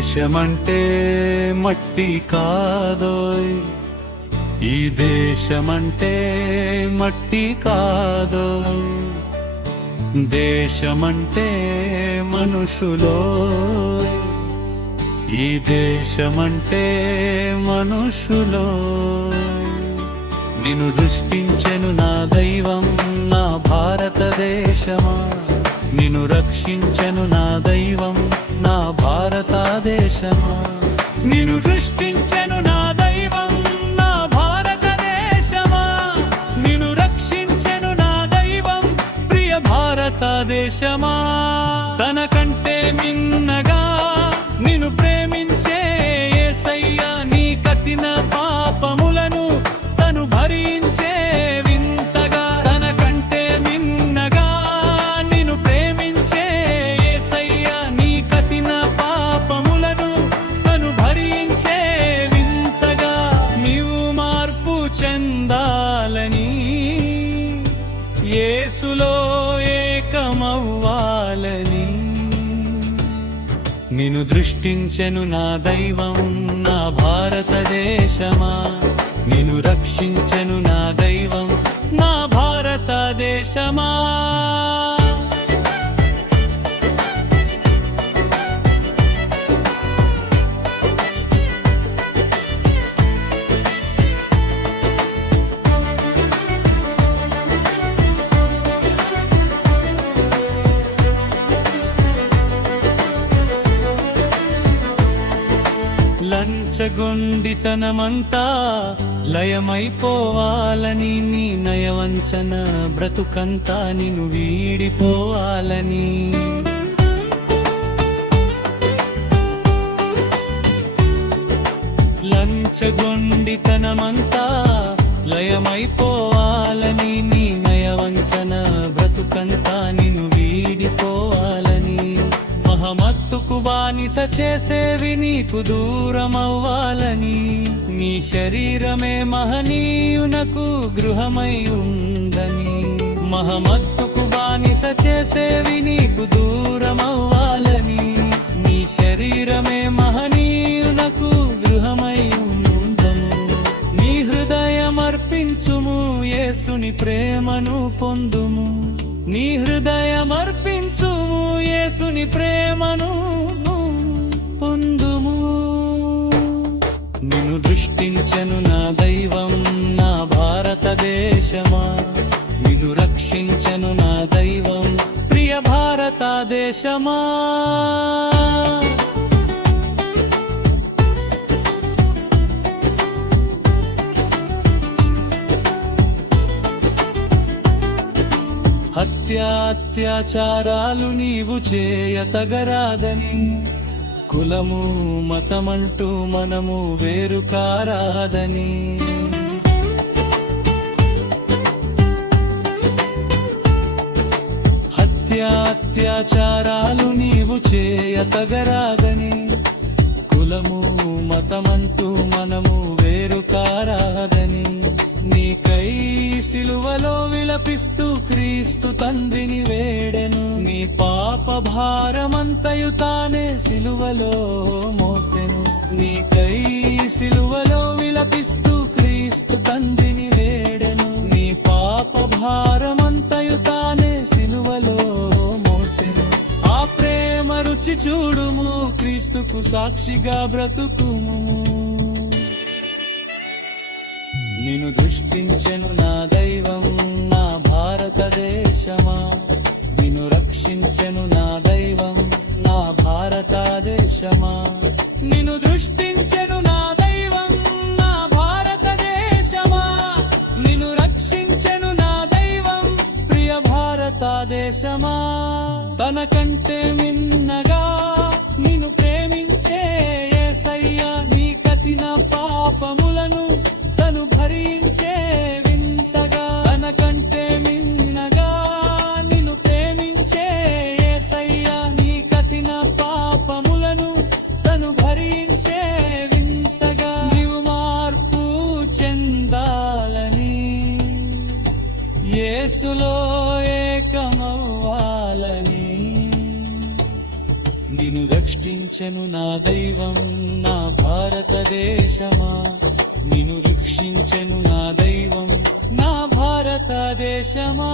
దేశమంటే మట్టి కాదోయ్, ఈ దేశమంటే మట్టి కాదోయ్, దేశమంటే మనుషులోయ్, ఈ దేశమంటే మనుషులోయ్. నిన్ను దృష్టించెను నా దైవం నా భారతదేశమా, నిన్ను రక్షించెను నా దైవం నా భారతదేశమా, నిన్ను దృష్టించెను నా దైవం నా భారతదేశమా, నిన్ను రక్షించెను నా దైవం ప్రియ భారతదేశమా. తన కంటే మిన్నగా నిన్ను ప్రేమించే యేసయ్యా, నీ కఠిన పాపములను తను భరించే వింతగా. తన కంటే మిన్నగా నిన్ను ప్రేమించే యేసయ్యా, నీ కఠిన పాపములను తను భరించే వింతగా. నీవు మార్పు చెందాలని యేసులో ఏకమవ్వాలని నిన్ను దృష్టించెను నా దైవం నా భారతదేశమా, నిన్ను రక్షించెను నా దైవం నా భారతదేశమా. లంచగొండితనమంతా లయమైపోవాలని, నీ నయవంచన బ్రతుకంతా నిన్ను వీడిపోవాలని. లంచగొండితనమంతా లయమైపోవాలని, నీ నయవంచన బ్రతుకంతా నిన్ను వీడిపోవాలని. మహమత్తుకు బానిస చేసేవి నీకు దూరమవ్వాలని, నీ శరీరమే మహనీయునకు గృహమై ఉందని. మహమత్తుకు బానిస చేసేవి నీకు దూరమవ్వాలని, నీ శరీరమే మహనీయునకు గృహమై ఉందని. నీ హృదయమర్పించుము యేసుని ప్రేమను పొందుము, నీ హృదయమర్పించుము యేసుని ప్రేమను పొందుము. నిన్ను దృష్టించెను నా దైవం నా భారతదేశమా, నిన్ను రక్షించెను నా దైవం ప్రియ భారతదేశమా. అత్యాచారాలు నీవు చేయతగరాదని, కులము మతమంటూ మనము వేరు కారాదని. అత్యాచారాలు నీవు చేయతగరాదని, కులము మతమంటూ మనము వేరు కారాదని. నీకై సిలువలో విలపిస్తూ క్రీస్తు తండ్రిని వేడెను, నీ పాప భారమంతయు తానే సిలువలో మోసెను. నీకై సిలువలో విలపిస్తూ క్రీస్తు తండ్రిని వేడెను, నీ పాప భారమంతయు తానే సిలువలో మోసెను. ఆ ప్రేమ రుచి చూడుము, క్రీస్తుకు సాక్షిగా బ్రతుకుము. నిన్ను దృష్టించెను నా దైవం నా భారతదేశమా, నిన్ను రక్షించెను నా దైవం నా భారతదేశమా. నిన్ను దృష్టించెను నా దైవం నా భారతదేశమా, నిన్ను రక్షించెను నా దైవం ప్రియ భారతదేశమా. తన కంటే మిన్నగా నిన్ను ప్రేమించే యేసయ్యా, నీ కఠిన పాపములను తను భరించే వింతగా. తన కంటే మిన్నగా నిన్ను ప్రేమించే యేసయ్యా, నీ కఠిన పాపములను తను భరించే వింతగా. నీవు మార్పు చెందాలని యేసులో ఏకమవ్వాలని నిన్ను రక్షించెను నా దైవం నా భారతదేశమా నిన్ను రక్షించెను నా దైవం నా భారతదేశమా